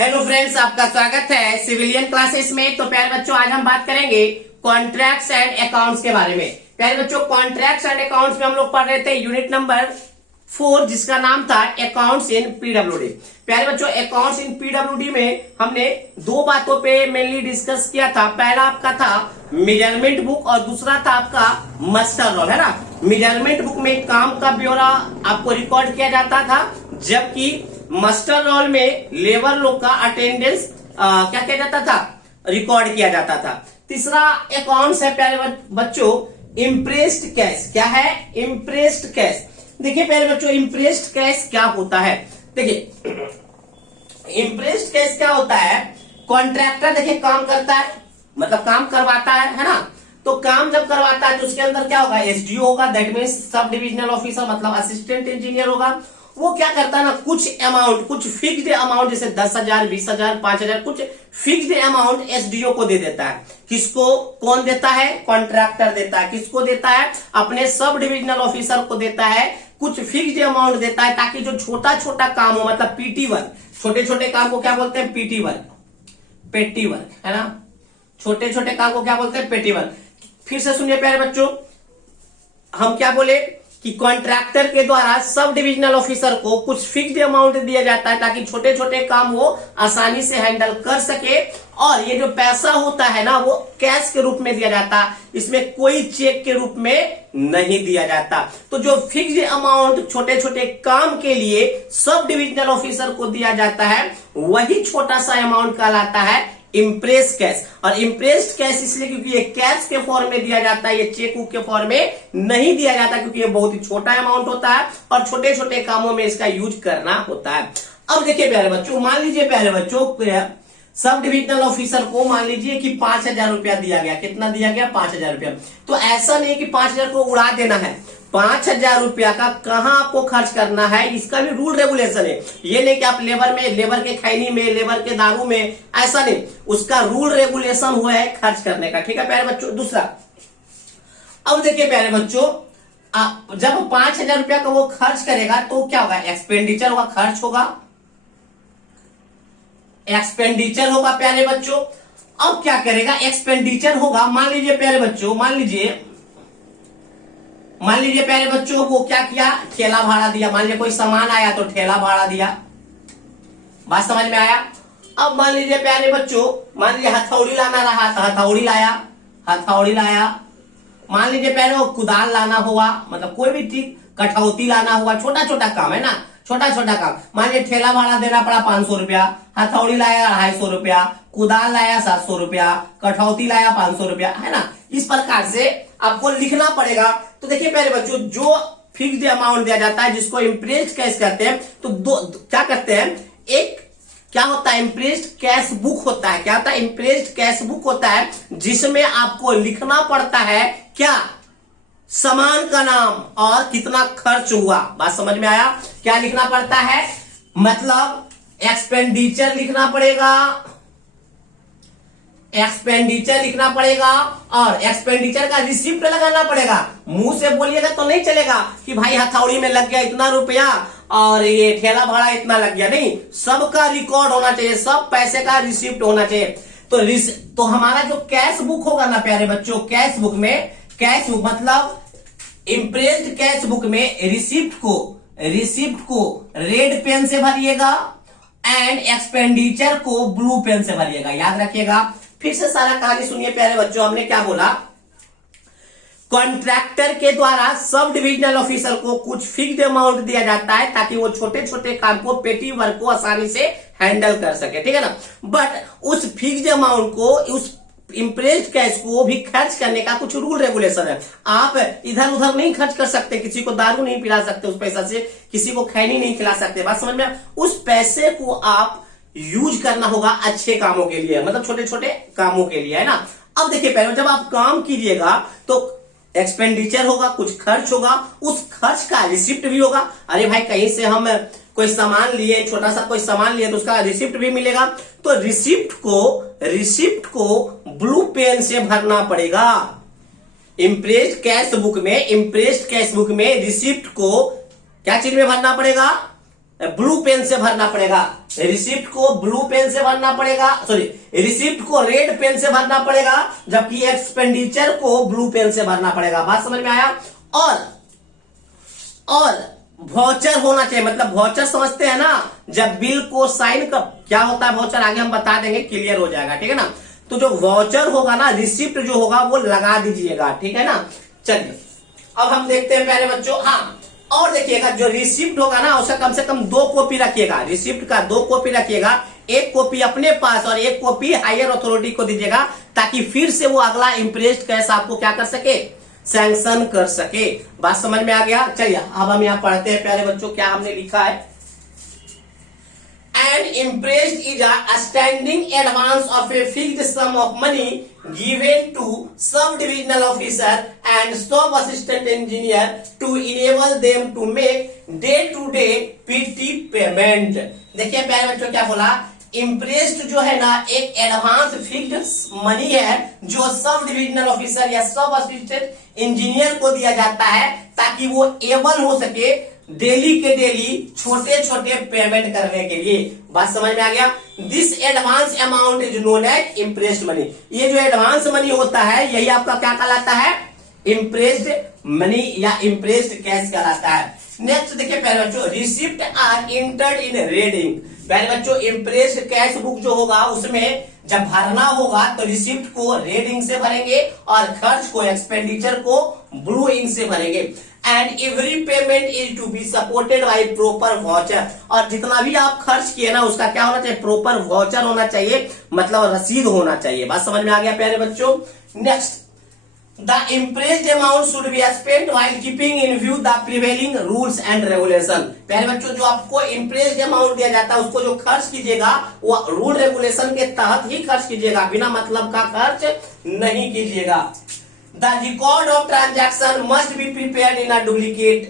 Hello friends, आपका स्वागत है सिविलियन क्लासेस में। तो प्यारे बच्चों, आज हम बात करेंगे कॉन्ट्रैक्ट्स एंड अकाउंट्स के बारे में। प्यारे बच्चों, कॉन्ट्रैक्ट्स एंड अकाउंट्स में हम लोग पढ़ रहे थे यूनिट नंबर 4, जिसका नाम था अकाउंट्स इन पीडब्ल्यूडी। प्यारे बच्चों, अकाउंट्स इन पीडब्ल्यूडी में हमने दो बातों पे मेनली डिस्कस किया था। पहला आपका था मेजरमेंट बुक और दूसरा था आपका मास्टर रोल, है ना। मेजरमेंट बुक में काम का ब्यौरा आपको रिकॉर्ड किया जाता था, जबकि मास्टर रोल में लेबर लोग का अटेंडेंस क्या किया जाता था, रिकॉर्ड किया जाता था। तीसरा अकाउंट्स है प्यारे बच्चों इम्प्रेस्ड कैश। क्या है? Impressed cash. देखिए प्यारे बच्चों, इम्प्रेस्ड कैश क्या होता है। देखिए इम्प्रेस्ड कैश क्या होता है, कॉन्ट्रैक्टर देखिए काम करता है, मतलब काम करवाता है ना। तो काम जब करवाता है तो उसके अंदर क्या होगा, एसडीओ होगा, that means sub divisional officer, मतलब असिस्टेंट इंजीनियर होगा। वो क्या करता है ना, कुछ अमाउंट, कुछ फिक्स्ड अमाउंट, जैसे 10,000, 20,000, 5,000, कुछ फिक्स्ड अमाउंट एसडीओ को दे देता है। किसको? कौन देता है? कॉन्ट्रैक्टर देता है। किसको देता है? अपने सब डिविजनल ऑफिसर को देता है। कुछ फिक्स्ड अमाउंट देता है ताकि जो छोटा छोटा काम हो, मतलब पीटी वर्क, छोटे छोटे काम को क्या बोलते हैं? पीटी वर्क, पेटी वर्क, है ना। छोटे छोटे काम को क्या बोलते हैं? पेटी वर्क। फिर से सुनिए प्यारे बच्चों, हम क्या बोले कि कॉन्ट्रैक्टर के द्वारा सब डिविजनल ऑफिसर को कुछ फिक्स्ड अमाउंट दिया जाता है ताकि छोटे छोटे काम वो आसानी से हैंडल कर सके। और ये जो पैसा होता है ना, वो कैश के रूप में दिया जाता है, इसमें कोई चेक के रूप में नहीं दिया जाता। तो जो फिक्स्ड अमाउंट छोटे छोटे काम के लिए सब डिविजनल ऑफिसर को दिया जाता है, वही छोटा सा अमाउंट कहलाता है इम्प्रेस कैश। और इम्प्रेस्ड कैश इसलिए क्योंकि ये कैश के फॉर्म में दिया जाता है, ये चेक बुक के फॉर्म में नहीं दिया जाता, क्योंकि ये बहुत ही छोटा अमाउंट होता है और छोटे छोटे कामों में इसका यूज करना होता है। अब देखिए प्यारे बच्चों, मान लीजिए प्यारे बच्चों, सब डिविजनल ऑफिसर को मान लीजिए कि 5,000 रुपया दिया गया। कितना दिया गया? 5,000 रुपया। तो ऐसा नहीं कि 5,000 को उड़ा देना है, 5,000 रुपया का कहां आपको खर्च करना है, इसका भी रूल रेगुलेशन है। ये नहीं कि आप लेबर में, लेबर के खैनी में, लेबर के दारू में, ऐसा नहीं, उसका रूल रेगुलेशन हुआ है खर्च करने का। ठीक है प्यारे बच्चों। दूसरा, अब देखिए प्यारे बच्चों, जब 5,000 रुपया का वो खर्च करेगा तो क्या होगा? एक्सपेंडिचर होगा, खर्च होगा, एक्सपेंडिचर होगा प्यारे बच्चों। अब क्या करेगा? एक्सपेंडिचर होगा। मान लीजिए प्यारे बच्चों, मान लीजिए प्यारे बच्चों, वो क्या किया? ठेला भाड़ा दिया। मान लीजिए कोई सामान आया तो ठेला भाड़ा दिया। बात समझ में आया? अब मान लीजिए प्यारे बच्चों, मान लीजिए हथौड़ी लाना रहा तो हथौड़ी लाया। मान लीजिए प्यारे वो कुदाल लाना हुआ, मतलब कोई भी चीज, कठौती लाना हुआ, छोटा छोटा काम है ना, छोटा छोटा काम। मान लीजिए ठेला भाड़ा देना पड़ा 500 रुपया, हथौड़ी लाया 250 रुपया, कुदाल लाया 700 रुपया, कठौती लाया 500 रुपया, है ना। इस प्रकार से आपको लिखना पड़ेगा। तो देखिए प्यारे बच्चों, जो फिक्स्ड अमाउंट दिया जाता है जिसको इम्प्रेस्ड कैश कहते हैं, तो क्या करते हैं, एक क्या होता है, इम्प्रेस्ड कैश बुक होता है। क्या होता है? इम्प्रेस्ड कैश बुक होता है, जिसमें आपको लिखना पड़ता है क्या? सामान का नाम और कितना खर्च हुआ। बात समझ में आया? क्या लिखना पड़ता है? मतलब एक्सपेंडिचर लिखना पड़ेगा, एक्सपेंडिचर लिखना पड़ेगा, और एक्सपेंडिचर का रिसिप्ट लगाना पड़ेगा। मुंह से बोलिएगा तो नहीं चलेगा कि भाई हथौड़ी में लग गया इतना रुपया और ये ठेला भाड़ा इतना लग गया। नहीं, सबका रिकॉर्ड होना चाहिए, सब पैसे का रिसिप्ट होना चाहिए। तो हमारा जो कैश बुक होगा ना प्यारे बच्चों, कैश बुक में, कैश बुक मतलब इम्प्रेस्ड कैश बुक में रिसिप्ट को रेड पेन से भरिएगा एंड एक्सपेंडिचर को ब्लू पेन से भरिएगा। याद रखिएगा। फिर से सारा कहानी सुनिए प्यारे बच्चों। हमने क्या बोला? कॉन्ट्रैक्टर के द्वारा सब डिविजनल ऑफिसर को कुछ फिक्स्ड अमाउंट दिया जाता है ताकि वो छोटे छोटे काम को, पेटी वर्क को आसानी से हैंडल कर सके। ठीक है ना। बट उस फिक्स्ड अमाउंट को, उस इम्प्रेस्ड कैश को भी खर्च करने का कुछ रूल रेगुलेशन है। आप इधर उधर नहीं खर्च कर सकते, किसी को दारू नहीं पिला सकते उस पैसा से, किसी को खैनी नहीं खिला सकते। बात समझ में? उस पैसे को आप यूज करना होगा अच्छे कामों के लिए, मतलब छोटे छोटे कामों के लिए, है ना। अब देखिए पहले, जब आप काम कीजिएगा तो एक्सपेंडिचर होगा, कुछ खर्च होगा, उस खर्च का रिसिप्ट भी होगा। अरे भाई, कहीं से हम कोई सामान लिए, छोटा सा कोई सामान लिए, तो उसका रिसिप्ट भी मिलेगा। तो रिसिप्ट को ब्लू पेन से भरना पड़ेगा। इम्प्रेस्ड कैश बुक में रिसिप्ट को क्या चीज में भरना पड़ेगा? ब्लू पेन से भरना पड़ेगा, रिसिप्ट को ब्लू पेन से भरना पड़ेगा, सॉरी रिसिप्ट को रेड पेन से भरना पड़ेगा, जबकि एक्सपेंडिचर को ब्लू पेन से भरना पड़ेगा। बात समझ में आया। और वाउचर होना चाहिए, मतलब वाउचर समझते हैं ना, जब बिल को साइन कर क्या होता है वाउचर, आगे हम बता देंगे, क्लियर हो जाएगा, ठीक है ना। तो जो वाउचर होगा ना, रिसिप्ट जो होगा वो लगा दीजिएगा, ठीक है ना। चलिए अब हम देखते हैं प्यारे बच्चों। हाँ, और देखिएगा जो रिसिप्ट होगा ना उसका कम से कम 2 कॉपी रखिएगा, रिसिप्ट का 2 कॉपी रखिएगा, 1 कॉपी अपने पास और 1 कॉपी हायर अथॉरिटी को दीजिएगा, ताकि फिर से वो अगला इम्प्रेस्ड कैश आपको क्या कर सके, सैंक्शन कर सके। बात समझ में आ गया। चलिए अब हम यहाँ पढ़ते हैं प्यारे बच्चों, क्या हमने लिखा है। An imprest is a standing advance of a fixed sum of money given to sub-divisional officer and sub-assistant engineer to enable them to make day-to-day PT payment। देखिए प्यारे बच्चों क्या बोला, इम्प्रेस्ड जो है ना एक एडवांस फिक्स्ड मनी है जो सब डिविजनल ऑफिसर या सब असिस्टेंट इंजीनियर को दिया जाता है, ताकि वो एबल हो सके डेली के डेली छोटे छोटे पेमेंट करने के लिए। बात समझ में आ गया। This advance amount is known as imprest money. ये जो एडवांस मनी होता है यही आपका क्या कहलाता है, इम्प्रेस्ड मनी या इम्प्रेस्ड कैश कहलाता है। नेक्स्ट देखिए प्यारे बच्चों, receipt are entered in red ink. प्यारे बच्चों इम्प्रेस्ड कैश बुक जो होगा उसमें जब भरना होगा तो रिसिप्ट को रेड इंक से भरेंगे और खर्च को एक्सपेंडिचर को ब्लू इंक से भरेंगे। And every payment is to be supported by proper voucher. और जितना भी आप खर्च किए ना उसका क्या होना चाहिए, प्रोपर वाउचर होना चाहिए, मतलब रसीद होना चाहिए। बात समझ में आ गया प्यारे बच्चों। Next, the impressed amount should be spent while keeping in view the prevailing rules and regulation. प्यारे बच्चों जो आपको इम्प्रेस्ड अमाउंट दिया जाता है उसको जो खर्च कीजिएगा वो रूल रेगुलेशन के तहत ही खर्च कीजिएगा, बिना मतलब का खर्च नहीं कीजिएगा। The record of transaction must be prepared in a duplicate,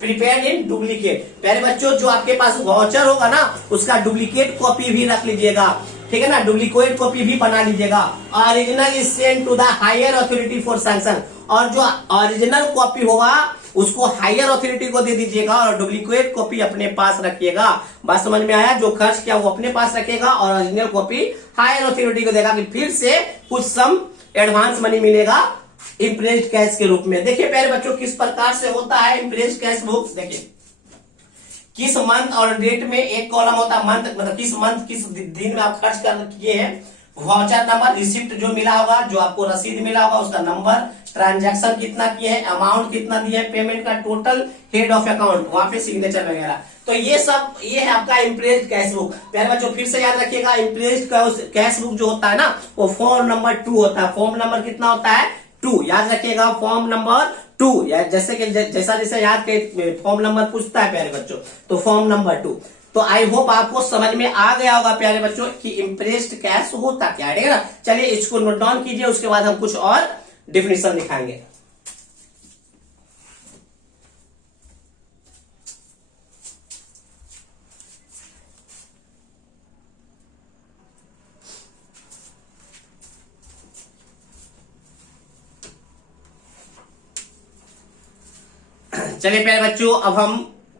prepared in duplicate। प्यारे बच्चों जो आपके पास वाउचर होगा ना उसका डुप्लीकेट कॉपी भी रख लीजिएगा, ठीक है ना, डुप्लीकेट कॉपी भी बना लीजिएगा। Original is send to the higher authority for sanction. और जो ओरिजिनल कॉपी होगा उसको हायर अथॉरिटी को दे दीजिएगा और डुप्लीकेट कॉपी अपने पास रखिएगा। बात समझ में आया। जो खर्च किया वो अपने पास रखेगा और ओरिजिनल कॉपी हायर अथॉरिटी को देगा, कि फिर से कुछ सम एडवांस मनी मिलेगा इम्प्रेस्ड कैश के रूप में। देखिए प्यारे बच्चों किस प्रकार से होता है इम्प्रेस्ड कैश बुक। देखिए किस मंथ और डेट में एक कॉलम होता है, मंथ मतलब किस मंथ किस दिन में आप खर्च कर किए हैं, वाउचर नंबर, रिसिप्ट जो मिला होगा, जो आपको रसीद मिला होगा उसका नंबर, ट्रांजैक्शन कितना किए हैं, अमाउंट कितना दिया है, पेमेंट का टोटल, हेड ऑफ अकाउंट, वहां पे सिग्नेचर वगैरह। तो ये सब ये है आपका इम्प्रेस्ड कैश बुक। प्यारे बच्चों फिर से याद रखिएगा, इम्प्रेस्ड कैश बुक जो होता है ना वो फॉर्म नंबर 2 होता है। फॉर्म नंबर कितना होता है, 2, याद रखिएगा, फॉर्म नंबर 2। या जैसे कि जैसा जैसे याद के फॉर्म नंबर पूछता है प्यारे बच्चों तो फॉर्म नंबर 2। तो आई होप आपको समझ में आ गया होगा प्यारे बच्चों कि इम्प्रेस्ड कैश होता क्या है, ठीक है ना। चलिए इसको नोट डाउन कीजिए, उसके बाद हम कुछ और डिफिनेशन दिखाएंगे। चलिए प्यारे बच्चों अब हम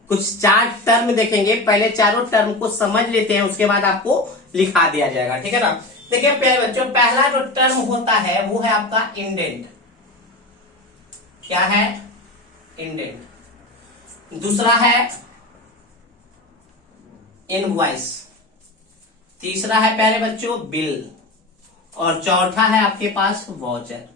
कुछ 4 टर्म देखेंगे। पहले चारों टर्म को समझ लेते हैं, उसके बाद आपको लिखा दिया जाएगा, ठीक है ना। देखिए प्यारे बच्चों पहला जो टर्म होता है वो है आपका इंडेंट। क्या है, इंडेंट। दूसरा है इनवॉइस। तीसरा है प्यारे बच्चों बिल। और चौथा है आपके पास वाउचर।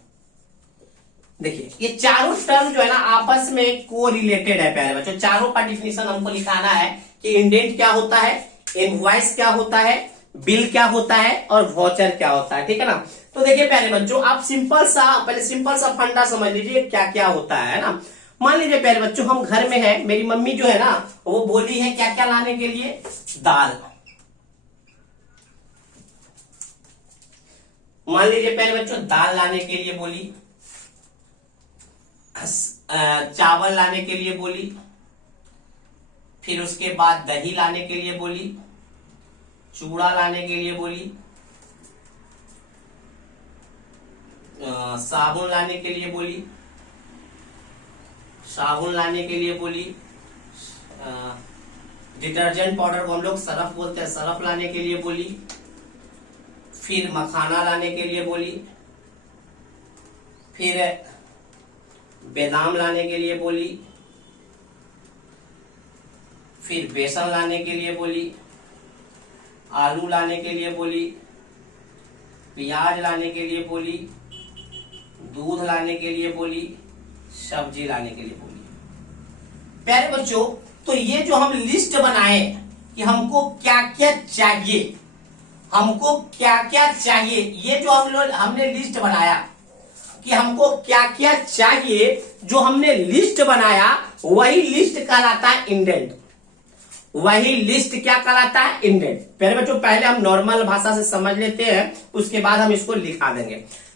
देखिए ये चारों टर्म जो है ना आपस में को रिलेटेड है प्यारे बच्चों। चारों का डिफिनेशन हमको लिखाना है कि इंडेंट क्या होता है, इनवॉइस क्या होता है, बिल क्या होता है और वाउचर क्या होता है, ठीक है ना। तो देखिए प्यारे बच्चों आप पहले सिंपल सा फंडा समझ लीजिए क्या क्या होता है ना। मान लीजिए प्यारे बच्चों हम घर में है, मेरी मम्मी जो है ना वो बोली है क्या क्या लाने के लिए, दाल। मान लीजिए प्यारे बच्चों दाल लाने के लिए बोली, चावल लाने के लिए बोली, फिर उसके बाद दही लाने के लिए बोली, चूड़ा लाने के लिए बोली, साबुन लाने के लिए बोली, डिटर्जेंट पाउडर को हम लोग सरफ बोलते हैं, सरफ लाने के लिए बोली। फिर मखाना लाने के लिए बोली। फिर बादाम लाने के लिए बोली। फिर बेसन लाने के लिए बोली। आलू लाने के लिए बोली। प्याज लाने के लिए बोली। दूध लाने के लिए बोली। सब्जी लाने के लिए बोली। प्यारे बच्चों, तो ये जो हम लिस्ट बनाए कि हमको क्या क्या चाहिए, हमको क्या क्या चाहिए, ये जो हमने लिस्ट बनाया कि हमको क्या क्या चाहिए, जो हमने लिस्ट बनाया वही लिस्ट कहलाता है इंडेंट। वही लिस्ट क्या कहलाता है? इंडेंट। प्यारे बच्चों, पहले हम नॉर्मल भाषा से समझ लेते हैं, उसके बाद हम इसको लिखा देंगे।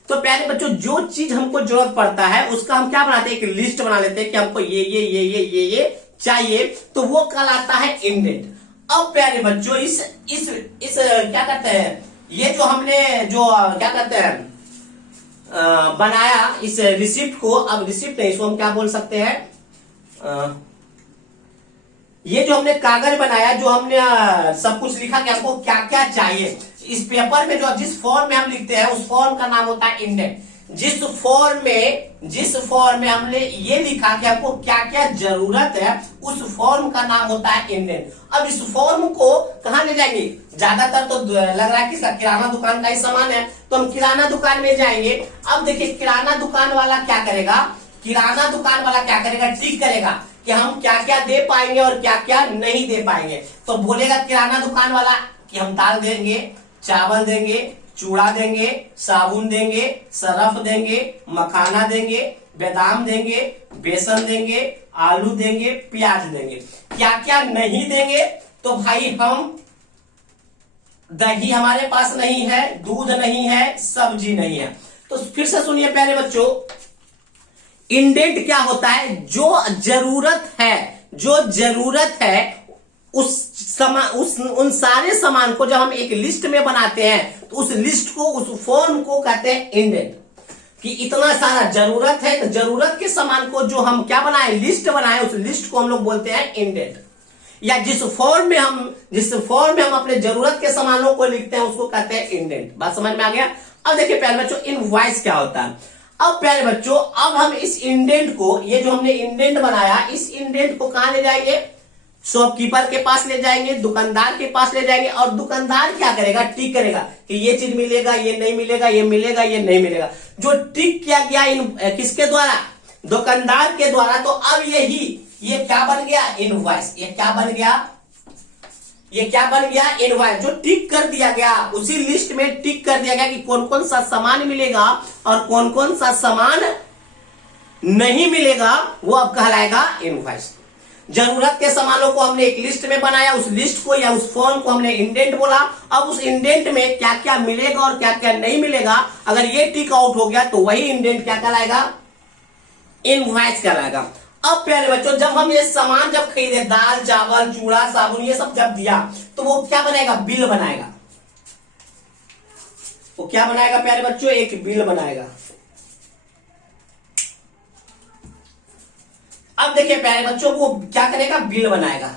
तो प्यारे बच्चों, जो चीज हमको जरूरत पड़ता है उसका हम क्या बनाते हैं? एक लिस्ट बना लेते हैं कि हमको ये चाहिए, तो वो कहलाता है इंडेंट। अब प्यारे बच्चों, इस क्या कहते हैं, ये जो हमने जो क्या कहते हैं बनाया इस रिसिप्ट को, अब रिसिप्ट नहीं, इसको हम क्या बोल सकते हैं, ये जो हमने कागज बनाया, जो हमने सब कुछ लिखा कि हमको क्या क्या चाहिए, इस पेपर में जो जिस फॉर्म में हम लिखते हैं उस फॉर्म का नाम होता है इंडेंट। जिस फॉर्म में हमने ये लिखा कि हमको क्या क्या जरूरत है, उस फॉर्म का नाम होता है इंडेंट। अब इस फॉर्म को कहाँ ले जाएंगे? ज्यादातर तो लग रहा है कि किराना दुकान का ही सामान है, तो हम किराना दुकान में जाएंगे। अब देखिए, किराना दुकान वाला क्या करेगा? टिक करेगा कि हम क्या क्या दे पाएंगे और क्या क्या नहीं दे पाएंगे। तो बोलेगा किराना दुकान वाला कि हम दाल देंगे, चावल देंगे, चूड़ा देंगे, साबुन देंगे, सरफ देंगे, मखाना देंगे, बादाम देंगे, बेसन देंगे, आलू देंगे, प्याज देंगे। क्या क्या नहीं देंगे? तो भाई हम दही हमारे पास नहीं है, दूध नहीं है, सब्जी नहीं है। तो फिर से सुनिए प्यारे बच्चों, इंडेंट क्या होता है? जो जरूरत है उन सारे सामान को जब हम एक लिस्ट में बनाते हैं, तो उस लिस्ट को, उस फॉर्म को कहते हैं इंडेंट। कि इतना सारा जरूरत है, तो जरूरत के सामान को जो हम क्या बनाए, लिस्ट बनाए, उस लिस्ट को हम लोग बोलते हैं इंडेंट। या जिस फॉर्म में हम अपने जरूरत के सामानों को लिखते हैं उसको कहते हैं इंडेंट। बात समझ में आ गया? अब देखिए प्यारे बच्चों, इनवॉइस क्या होता है। अब प्यारे बच्चों, अब हम इस इंडेंट को, ये जो हमने इंडेंट बनाया, इस इंडेंट को कहां ले जाएंगे? शॉपकीपर के पास ले जाएंगे, दुकानदार के पास ले जाएंगे, और दुकानदार क्या करेगा? टिक करेगा कि ये चीज मिलेगा, ये नहीं मिलेगा, ये मिलेगा, ये नहीं मिलेगा। जो टिक किया गया किसके द्वारा? दुकानदार के द्वारा। तो अब ये क्या बन गया? इनवॉइस। ये क्या बन गया? इनवॉइस। जो टिक कर दिया गया, उसी लिस्ट में टिक कर दिया गया कि कौन कौन सा सामान मिलेगा और कौन कौन सा सामान नहीं मिलेगा, वो अब कहलाएगा इनवॉइस। जरूरत के सामानों को हमने एक लिस्ट में बनाया, उस लिस्ट को या उस फॉर्म को हमने इंडेंट बोला। अब उस इंडेंट में क्या क्या मिलेगा और क्या क्या नहीं मिलेगा, अगर ये टिक आउट हो गया तो वही इंडेंट क्या कहलाएगा? इनवॉइस कहलाएगा। अब प्यारे बच्चों, जब हम ये सामान जब खरीदे, दाल, चावल, चूड़ा, साबुन, ये सब जब दिया, तो वो क्या बनाएगा? बिल बनाएगा। वो क्या बनाएगा प्यारे बच्चों? एक बिल बनाएगा। अब देखिए प्यारे बच्चों, वो क्या करेगा? बिल बनाएगा।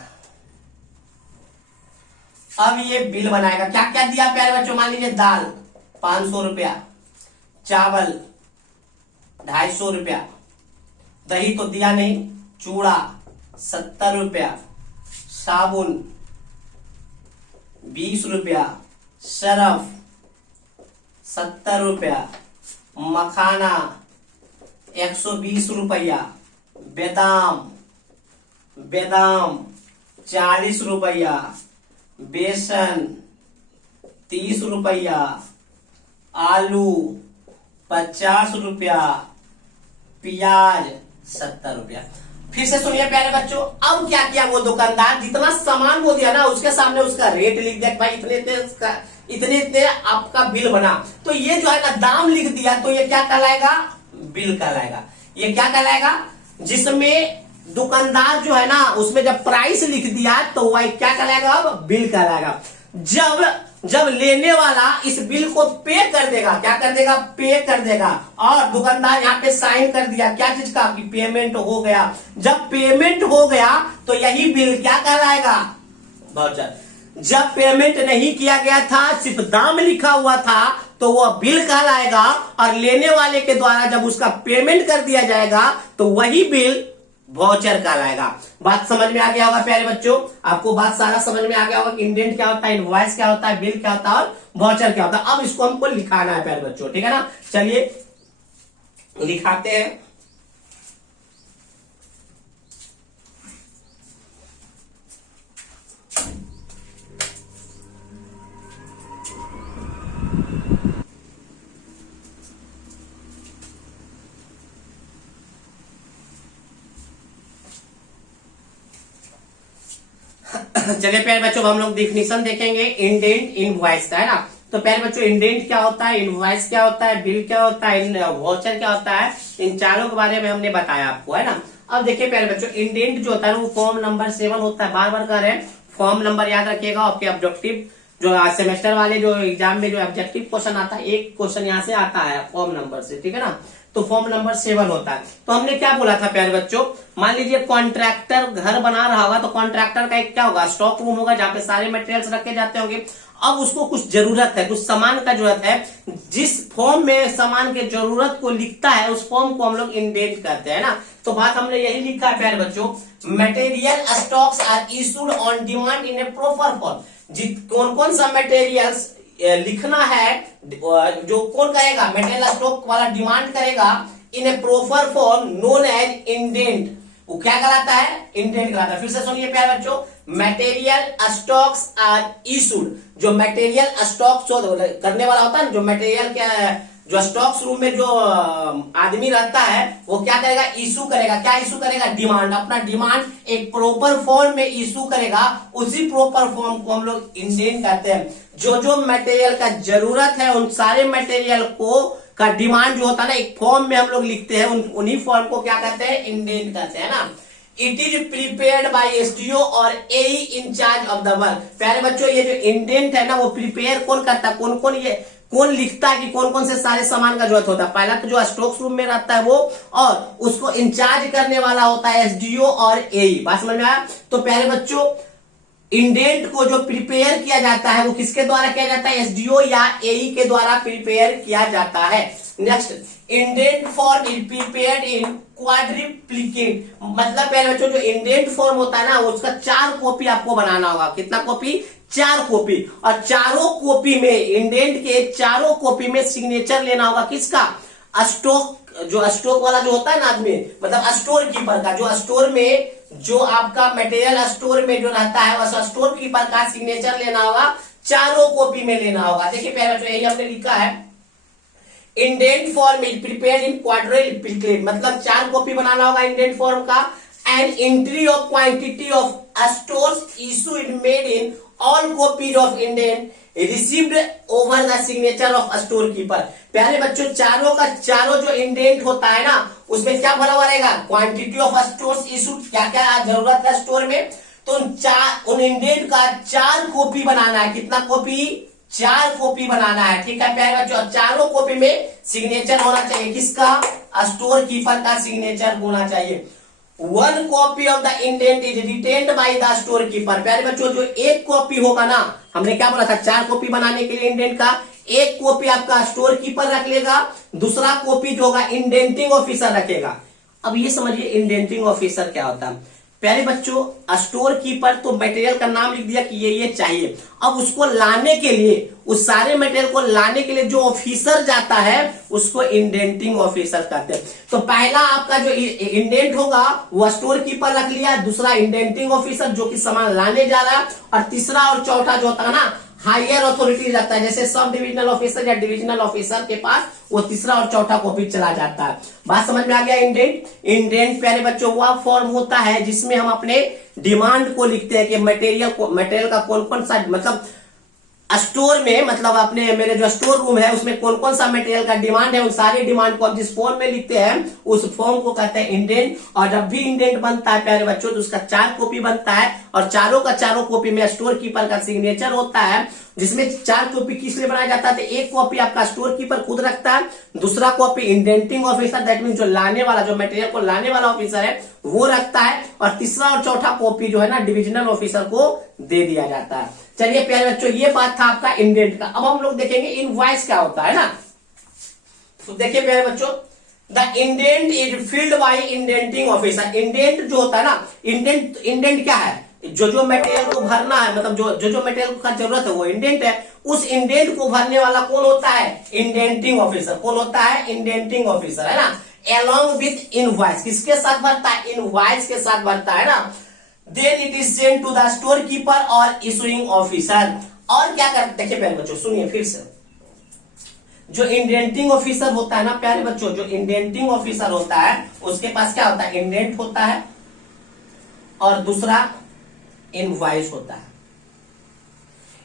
अब ये बिल बनाएगा। क्या क्या दिया प्यारे बच्चों? मान लीजिए दाल 500 रुपया, चावल 250 रुपया, दही तो दिया नहीं, चूड़ा 70 रुपया, साबुन 20 रुपया, सरफ 70 रुपया, मखाना 120 रुपया, बेदाम 40 रुपया, बेसन 30 रुपया, आलू 50 रुपया, प्याज 70 रुपया। फिर से सुनिए प्यारे बच्चों, अब क्या किया वो दुकानदार? जितना सामान वो दिया ना, उसके सामने उसका रेट लिख दिया, भाई इतने आपका बिल बना। तो ये जो है ना दाम लिख दिया, तो ये क्या कहलाएगा? बिल कहलाएगा। ये क्या कहलाएगा? जिसमें दुकानदार जो है ना, उसमें जब प्राइस लिख दिया तो वह क्या कहलाएगा? अब बिल कहलाएगा। जब लेने वाला इस बिल को पे कर देगा, क्या कर देगा? पे कर देगा। और दुकानदार यहाँ पे साइन कर दिया, क्या चीज का? कि पेमेंट हो गया। जब पेमेंट हो गया तो यही बिल क्या कहलाएगा? वाउचर। जब पेमेंट नहीं किया गया था, सिर्फ दाम लिखा हुआ था, तो वह बिल कहलाएगा, और लेने वाले के द्वारा जब उसका पेमेंट कर दिया जाएगा तो वही बिल वाउचर कहलाएगा। बात समझ में आ गया होगा प्यारे बच्चों, आपको बात सारा समझ में आ गया होगा कि इंडेंट क्या होता है, इनवॉइस क्या होता है, बिल क्या होता है और वाउचर क्या होता है। अब इसको हमको लिखाना है प्यारे बच्चों, ठीक है ना। चलिए लिखाते हैं। चलिए प्यारे बच्चों, हम लोग डिफिनीशन देखेंगे इंडेंट इनवॉइस का, है ना। तो प्यारे बच्चों, इंडेंट क्या होता है, इनवॉइस क्या होता है, बिल क्या होता है, वाउचर क्या होता है, इन चारों के बारे में हमने बताया आपको, है ना। अब देखिए प्यारे बच्चों, इंडेंट जो होता है वो फॉर्म नंबर 7 होता है। बार बार कर रहे हैं, फॉर्म नंबर याद रखिएगा। आपके ऑब्जेक्टिव जो सेमेस्टर वाले जो एग्जाम में जो ऑब्जेक्टिव क्वेश्चन आता है, एक क्वेश्चन यहाँ से आता है फॉर्म नंबर से, ठीक है ना। तो फॉर्म नंबर 7 होता है। तो हमने क्या बोला था प्यारे बच्चों, मान लीजिए कॉन्ट्रैक्टर घर बना रहा होगा, तो कॉन्ट्रैक्टर का एक क्या होगा, स्टॉक रूम होगा जहाँ पे सारे मटेरियल्स रखे जाते होंगे। अब उसको कुछ जरूरत है, कुछ सामान का जरूरत है, जिस फॉर्म में सामान के जरूरत को लिखता है उस फॉर्म को हम लोग इंडेंट कहते हैं ना। तो बात हमने यही लिखा है प्यारे बच्चों, material stocks are issued on demand in a proper form. कौन कौन सा मटेरियल्स लिखना है, जो कौन करेगा, मटेरियल स्टॉक वाला डिमांड करेगा in a proper form known as indent. वो क्या कहलाता है, इंडेंट कहलाता है। फिर से सुनिए प्यारे बच्चों, मटेरियल स्टॉक्स आर इशूड, जो मटेरियल स्टॉक करने वाला होता है, जो मटेरियल क्या जो स्टॉक्स रूम में जो आदमी रहता है वो क्या करेगा, इशू करेगा। क्या इशू करेगा, डिमांड। अपना डिमांड एक प्रॉपर फॉर्म में इशू करेगा, उसी प्रॉपर फॉर्म को हम लोग इंडेंट कहते हैं। जो जो मटेरियल का जरूरत है उन सारे मटेरियल को का डिमांड जो होता है ना, एक फॉर्म में हम लोग लिखते हैं, उन्हीं फॉर्म को क्या कहते हैं, इंडेंट कहते हैं ना। It is prepared by SDO और AE in charge of the work. प्यारे बच्चों, ये जो इंडेंट है ना, वो प्रिपेयर कौन करता है, कौन लिखता है कि कौन कौन से सारे सामान का जरूरत होता है। पहला तो जो स्टॉक रूम में रहता है वो, और उसको इंचार्ज करने वाला होता है एसडीओ और एई। बात समझ में आया। तो प्यारे बच्चों, इंडेंट को जो प्रिपेयर किया जाता है वो किसके द्वारा किया जाता है, एसडीओ या एई के द्वारा प्रिपेयर किया जाता है। Next, indent form is prepared in quadruplicate. मतलब प्यारे बच्चों, जो इंडेंट फॉर्म होता है ना, उसका 4 कॉपी आपको बनाना होगा। कितना कॉपी, 4 कॉपी। और चारों कॉपी में, इंडेंट के चारों कॉपी में सिग्नेचर लेना होगा किसका, स्टॉक, जो स्टॉक वाला जो होता है ना आदमी, मतलब स्टोर कीपर का, जो स्टोर में जो आपका मटेरियल स्टोर में जो रहता है वह स्टोर कीपर का सिग्नेचर लेना होगा, चारों कॉपी में लेना होगा। देखिए पहले तो यही हमने लिखा है, indent form is prepared in quadruplicate, मतलब 4 कॉपी बनाना होगा इंडेंट फॉर्म का। And entry of quantity of stores issued made in all copies of indent received over the signature of store keeper. प्यारे बच्चों, चारों का चारों जो इंडेंट होता है ना, उसमें क्या भरा हुआ रहेगा, क्वांटिटी ऑफ स्टोर्स इशूड, क्या क्या जरूरत है स्टोर में, तो उन इंडेंट का 4 कॉपी बनाना है। कितना कॉपी, 4 कॉपी बनाना है। ठीक है प्यारे बच्चों, चारों कॉपी में सिग्नेचर होना चाहिए किसका, स्टोर कीपर का सिग्नेचर होना चाहिए। 1 copy of the indent is retained by the store keeper. प्यारे बच्चों, जो 1 कॉपी होगा ना, हमने क्या बोला था, 4 कॉपी बनाने के लिए इंडेंट का 1 कॉपी आपका स्टोर कीपर रख लेगा, दूसरा कॉपी जो होगा इंडेंटिंग ऑफिसर रखेगा। अब ये समझिए इंडेंटिंग ऑफिसर क्या होता है। प्यारे बच्चों, स्टोर कीपर तो मटेरियल का नाम लिख दिया कि ये चाहिए। अब उसको लाने के लिए, उस सारे मटेरियल को लाने के लिए जो ऑफिसर जाता है उसको इंडेंटिंग ऑफिसर कहते हैं। तो पहला आपका जो इंडेंट होगा वो स्टोर कीपर रख लिया, दूसरा इंडेंटिंग ऑफिसर जो कि सामान लाने जा रहा है, और तीसरा और चौथा जो होता है ना, हायर अथॉरिटी रखता है, जैसे सब डिविजनल ऑफिसर या डिविजनल ऑफिसर के पास वो तीसरा और चौथा कॉपी चला जाता है। बात समझ में आ गया। इंडेंट प्यारे बच्चों वो फॉर्म होता है जिसमें हम अपने डिमांड को लिखते हैं कि मटेरियल का कौन कौन सा, मतलब स्टोर में मतलब अपने मेरे जो स्टोर रूम है उसमें कौन कौन सा मटेरियल का डिमांड है, उन सारे डिमांड को आप जिस फॉर्म में लिखते हैं उस फॉर्म को कहते हैं इंडेंट। और जब भी इंडेंट बनता है प्यारे बच्चों तो उसका 4 कॉपी बनता है और चारों का चारों कॉपी में स्टोर कीपर का सिग्नेचर होता है, जिसमें 4 कॉपी किस लिए बनाया जाता है, तो एक कॉपी आपका स्टोर कीपर खुद रखता है, दूसरा copy indenting officer that mean जो लाने वाला, जो मटेरियल को लाने वाला ऑफिसर है वो रखता है, और तीसरा और चौथा कॉपी जो है ना डिविजनल ऑफिसर को दे दिया जाता है। चलिए प्यारे बच्चों ये बात था आपका इंडेंट का। अब हम लोग देखेंगे इनवॉइस क्या होता है ना। तो देखिए प्यारे बच्चों, the indent is filled by indenting officer. Indent जो होता है ना, इंडेंट क्या है, जो मटेरियल को भरना है, मतलब जो मटेरियल का जरूरत है वो इंडेंट है। उस इंडेंट को भरने वाला कौन होता है, इंडेंटिंग ऑफिसर। कौन होता है, इंडेंटिंग ऑफिसर, है ना। along विथ इनवॉइस, किसके साथ भरता है, इनवॉइस के साथ भरता है ना। Then it is send to the store keeper और इशूइंग ऑफिसर। और क्या करते, देखिए प्यारे बच्चों सुनिए फिर से, जो इंडेंटिंग ऑफिसर होता है ना प्यारे बच्चों, जो इंडेंटिंग ऑफिसर होता है उसके पास क्या होता है, इंडेंट होता है और दूसरा इनवॉइस होता है।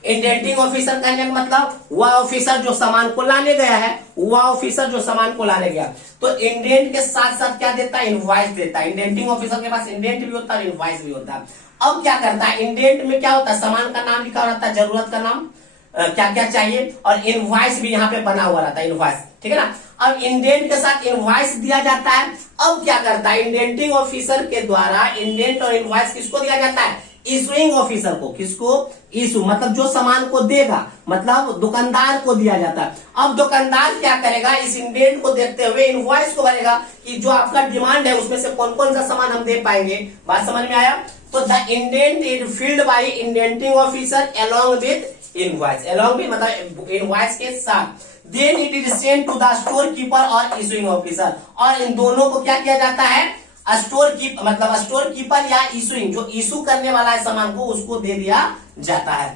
इंडेंटिंग ऑफिसर कहने का मतलब वह ऑफिसर जो सामान को लाने गया है, वह ऑफिसर जो सामान को लाने गया, तो इंडेंट के साथ साथ क्या देता है, इनवॉइस देता है। इंडेंटिंग ऑफिसर के पास इंडेंट भी होता है और इनवॉइस भी होता है। अब क्या करता है, इंडेंट में क्या होता है, सामान का नाम लिखा रहता है, जरूरत का नाम, क्या क्या चाहिए, और इनवॉइस भी यहाँ पे बना हुआ रहता है, इनवॉइस, ठीक है ना। अब इंडेंट के साथ इनवॉइस दिया जाता है। अब क्या करता है, इंडेंटिंग ऑफिसर के द्वारा इंडेंट और इनवॉइस किसको दिया जाता है, इशूइंग ऑफिसर को। किसको, इशू मतलब जो सामान को देगा, मतलब दुकानदार को दिया जाता है। अब दुकानदार क्या करेगा, इस इंडेंट को देखते हुए इनवॉइस को भरेगा कि जो आपका डिमांड है उसमें से कौन कौन सा सामान हम दे पाएंगे। बात समझ में आया। तो the indent is filled by indenting officer along with invoice, along with मतलब इनवॉइस के साथ। Then it is send to the store keeper और इशूइंग ऑफिसर। और इन दोनों को क्या किया जाता है, स्टोर कीपर मतलब स्टोर कीपर या इशूइंग, जो इशू करने वाला है सामान को, उसको दे दिया जाता है।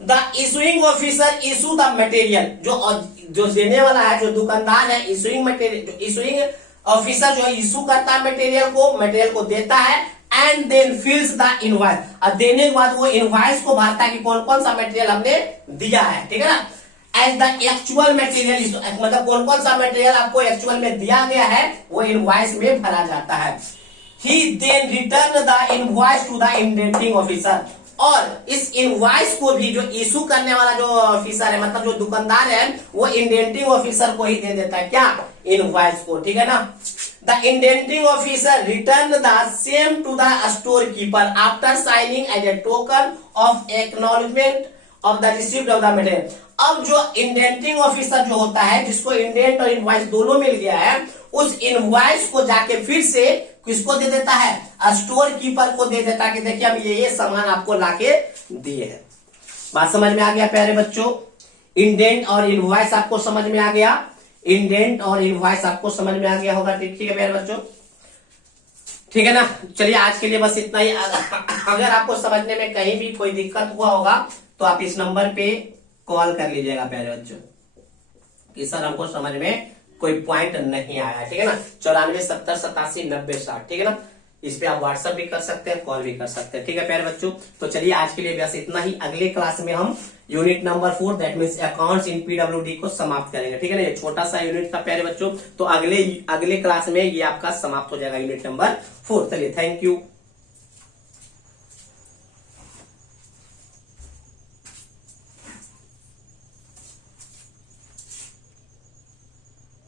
The issuing officer issue the material, जो देने वाला है, जो दुकानदार है, इशूइंग मटेरियल, जो इशूइंग ऑफिसर जो इशू करता है मटेरियल को देता है, and then fills the invoice. और देने के बाद वो इनवॉइस को भरता है कि कौन कौन सा मटेरियल हमने दिया है, ठीक है ना। एज द एक्चुअल मटेरियल, मतलब कौन कौन सा मटेरियल आपको एक्चुअल में दिया गया है वो इनवॉइस में भरा जाता है। He then return the invoice to the indenting officer. और इस इनवॉइस को भी जो इशू करने वाला जो ऑफिसर है, मतलब जो दुकानदार है, वो इंडेंटिंग ऑफिसर को ही दे देता है, क्या, इनवॉइस को, ठीक है ना। The indenting officer return the same to the store keeper after signing as a token of acknowledgement of the received of the material. अब जो इंडेंटिंग ऑफिसर जो होता है, जिसको इंडेंट और इनवॉइस दोनों मिल गया है, उस इनवॉइस को जाके फिर से किसको दे देता है, स्टोर कीपर को दे देता है कि देखिए हम ये सामान आपको लाके दिए हैं। बात समझ में आ गया प्यारे बच्चों। इंडेंट और इनवॉइस आपको समझ में आ गया, इंडेंट और इनवॉइस आपको समझ में आ गया होगा, ठीक है प्यारे बच्चों, ठीक है ना। चलिए आज के लिए बस इतना ही। अगर आपको समझने में कहीं भी कोई दिक्कत हुआ होगा तो आप इस नंबर पे कॉल कर लीजिएगा प्यारे बच्चों कि सर हमको समझ में कोई पॉइंट नहीं आया, ठीक है ना। 94 70 87 90 60, ठीक है ना। इस पे आप व्हाट्सएप भी कर सकते हैं, कॉल भी कर सकते हैं, ठीक है प्यारे बच्चों। तो चलिए आज के लिए बस इतना ही। अगले क्लास में हम unit number 4 that means accounts in PWD को समाप्त करेंगे, ठीक है ना। ये छोटा सा यूनिट था प्यारे बच्चों, तो अगले क्लास में ये आपका समाप्त हो जाएगा यूनिट नंबर 4। चलिए थैंक यू।